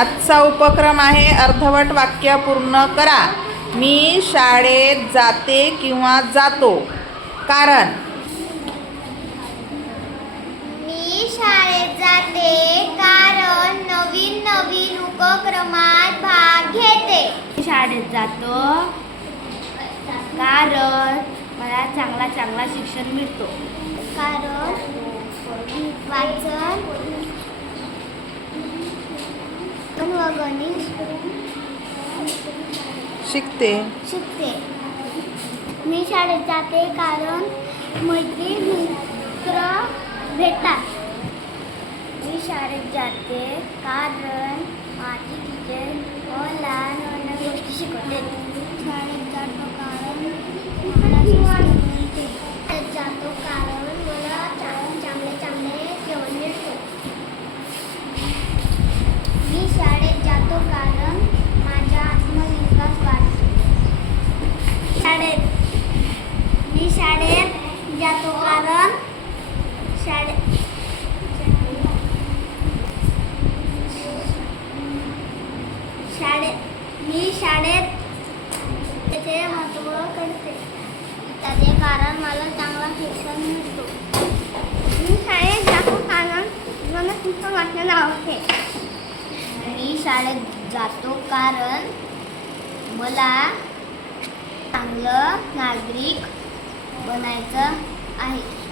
आजचा उपक्रम आहे अर्धवट वाक्य पूर्ण करा. मी शाळेत जाते किंवा जातो. कारण मी शाळेत जाते कारण नवीन नवीन उपक्रमात भाग घेते. मी शाळेत जातो कारण मला चांगला चांगला शिक्षण मिळतो. कारण वाचन शिकते. शिकते. मी शाळेत जाते कारण मैत्री मित्र भेटतात. मी शाळेत जाते कारण माझी टीचर मला गोष्टी शिकवते शाळेत जातो कारण मला शिक्षण मिळते शाळेत जातो कारण मला चांगले चांगले चांगले जेवण मिळतो मी शाळेत जातो कारण माझा आत्मविश्वास वाढतो शाळेत. मी शाळेत जातो कारण शाळेत शाळेत मी शाळेत त्याचे महत्त्व करते त्याचे कारण मला चांगला शिक्षण मिळतो. मी शाळेत जातो कारण मला शिक्षण वाचन आवडते. मी शाळेत जातो कारण मला चांगलं नागरिक बनायचं आहे.